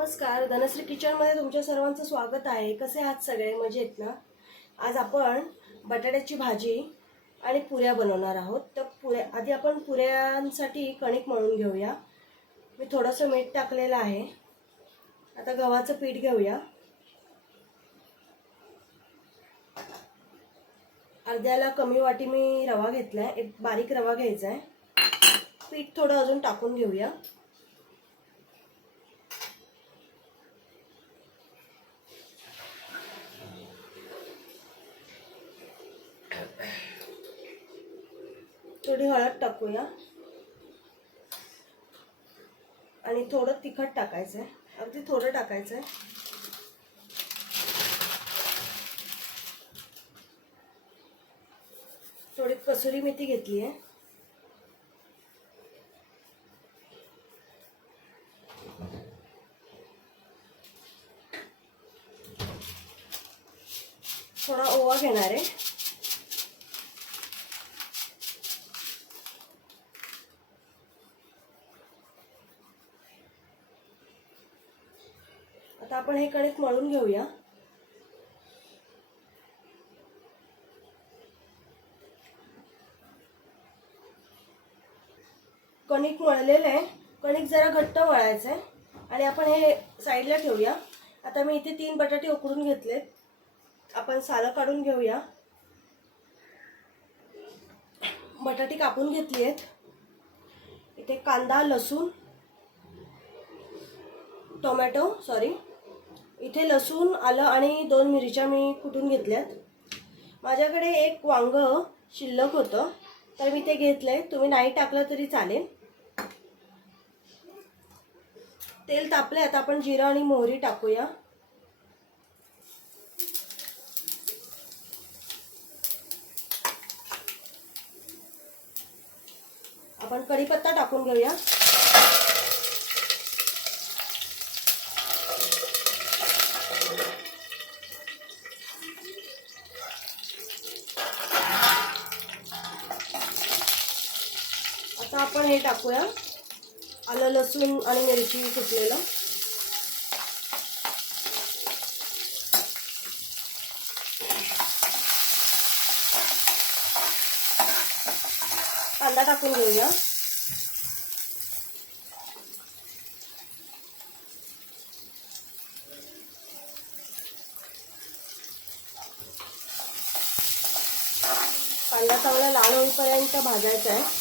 नमस्कार. धनश्री किचनमध्ये तुमच्या सर्वांचं स्वागत आहे. कसे आहात सगळे? मजेत ना? आज आपण बटाट्याची भाजी आणि पुऱ्या बनवणार आहोत. तर पुऱ्या आधी आपण पुऱ्यांसाठी कणिक मळून घेऊया. मी थोडंसं मीठ टाकलेलं आहे. आता गव्हाचं पीठ घेऊया. अर्ध्याला कमी वाटी मी रवा घेतला आहे एक बारीक रवा घ्यायचा आहे पीठ थोडं अजून टाकून घेऊया. थोडी हळद टाकूया. आणि थोडं तिखट टाकायचं आहे अगदी थोडं टाकायचं आहे थोडी कसुरी मेथी घेतली आहे थोडा ओवा घेणार. आहे आता आपण हे कणिक मळून घेऊया. कणिक मळलेलं आहे. कणिक जरा घट्ट मळायचं आहे आणि आपण हे साईडला ठेवूया. आता मी इथे तीन बटाटे उकडून घेतलेत. आपण सालं काढून घेऊया. बटाटे कापून घेतली आहेत इथे कांदा लसूण टोमॅटो सॉरी इथे लसूण आलं आणि दोन मिरच्या मी कुटून घेतल्यात. माझ्याकडे एक वांग शिल्लक होतं तर मी ते घेतलंय. तुम्ही नाही टाकलं तरी चालेल. तेल तापले आता आपण जिरं आणि मोहरी टाकूया. आपण कढीपत्ता टाकून घेऊया. आता आपण हे टाकूया. आलं लसूण आणि मिरची सुटलेलं. कांदा टाकून घेऊया. कांदा चांगला लाल होईपर्यंत भाजायचा आहे.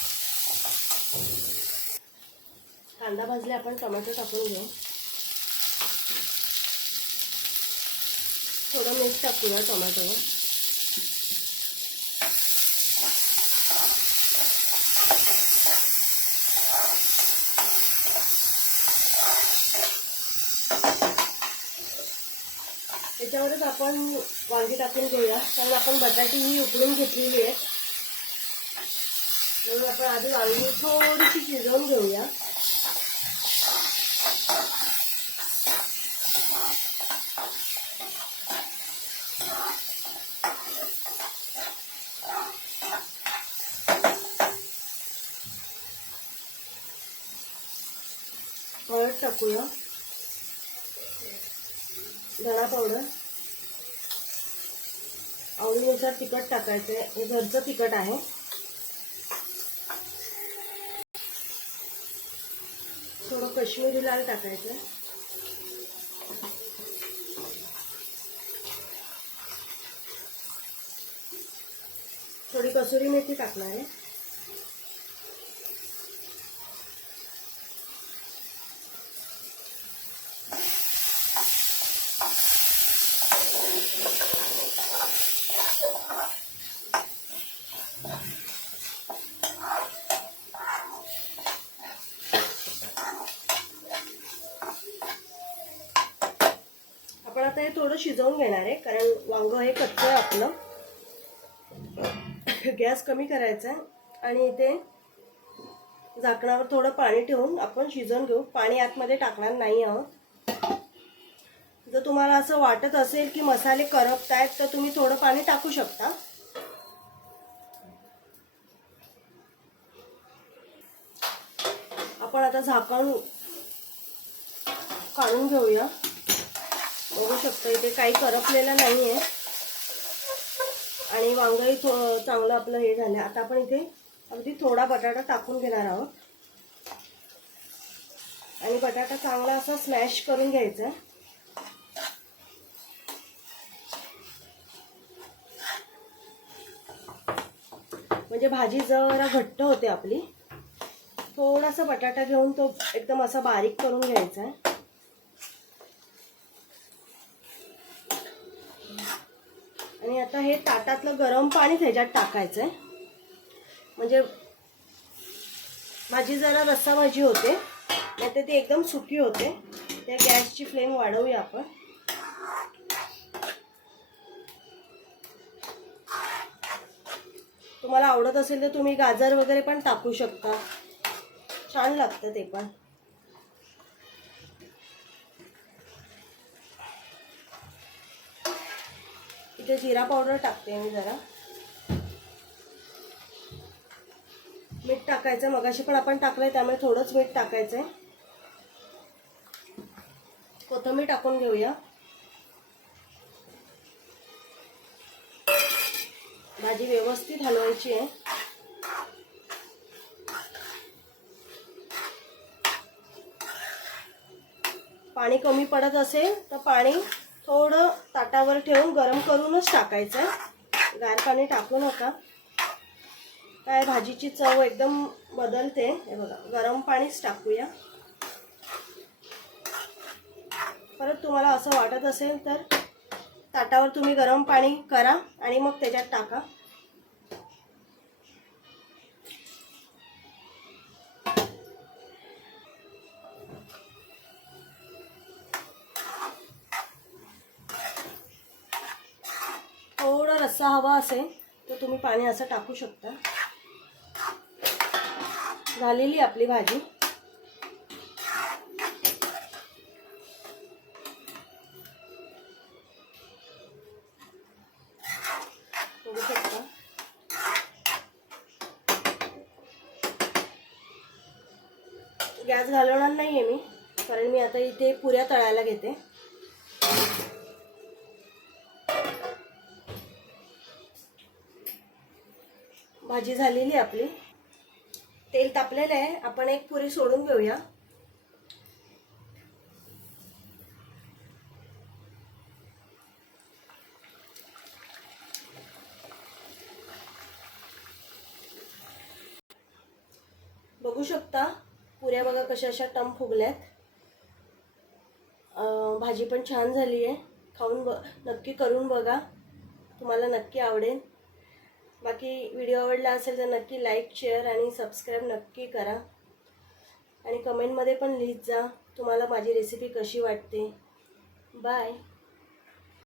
कांदा भाजले आपण टोमॅटो टाकून घेऊ. थोडं मीठ टाकूया टोमॅटोवर त्याच्यावरच आपण वांगी टाकून घेऊया कारण आपण बटाटी ही उकळून घेतलेली आहे. म्हणून आपण आधी वांगी थोडीशी शिजवून घेऊया. हळद टाकूया. धडा पावडर आवडीनुसार तिखट टाकायचं आहे. हे घरचं तिखट आहे. थोडं कश्मीरी लाल टाकायचं थोडी कसुरी मेथी टाकणार आहे आपण आता हे थोडं शिजवून घेणार आहे कारण वांग हे कच्चं आहे आपलं. गॅस कमी करायचा आहे. आणि इथे झाकणावर थोडं पाणी ठेवून आपण शिजवून घेऊ. पाणी आतमध्ये टाकणार नाही आहोत. जर तुम्हाला असं वाटत असेल की मसाले करपत आहेत तर तुम्ही थोडं पाणी टाकू शकता. आपण आता झाकण काढून घेऊया. बघू शकता इथे काही करपलेलं नाही आहे आणि वांगही थो चांगलं आपलं हे झालं आता आपण इथे अगदी थोडा बटाटा टाकून घेणार आहोत. आणि बटाटा चांगला असा स्मॅश करून घ्यायचा. आहे म्हणजे भाजी जरा घट्ट होते आपली. थोडासा बटाटा घेऊन तो एकदम असा बारीक करून घ्यायचा. आहे आणि आता हे ताटातलं गरम पाणी ह्याच्यात टाकायचं आहे म्हणजे भाजी जरा रस्सा भाजी होते नाही तर ती एकदम सुकी होते. त्या गॅसची फ्लेम वाढवूया आपण. तुम्हाला आवडत असेल तर तुम्ही गाजर वगैरे पण टाकू शकता. छान लागतं ते पण. इथे जिरा पावडर टाकते मी जरा. मीठ टाकायचं मगाशी पण आपण टाकलंय त्यामुळे थोडंच मीठ टाकायचंय. कोथंबीर टाकून घेऊया. भाजी व्यवस्थित हलवायची आहे. पाणी कमी पडत असेल तर पाणी थोडं ताटावर ठेवून गरम करूनच टाकायचं. गार पाणी टाकू नका. काय भाजीची चव एकदम बदलते. हे बघा गरम पाणीच टाकूया. परत तुम्हाला असं वाटत असेल तर ताटावर तुम्ही गरम पाणी करा आणि मग त्याच्यात टाका. थोडा हवा असेल तर तुम्ही पाणी असं टाकू शकता. झालेली आपली भाजी. शकता. गॅस घालवणार नाही आहे मी कारण मी आता इथे पुऱ्या तळायला घेते. भाजी झालेली आपली. तेल तापलेलं आहे. आपण एक पुरी सोडून घेऊया. बघू शकता पुऱ्या बघा कशा अशा टम फुगल्यात. भाजी पण छान झाली आहे. खाऊन ब नक्की करून बघा. तुम्हाला नक्की आवडेल. बाकी व्हिडिओ आवडला असेल तर नक्की लाईक शेअर आणि सबस्क्राईब नक्की करा. आणि कमेंटमध्ये पण लिहित जा तुम्हाला माझी रेसिपी कशी वाटते. बाय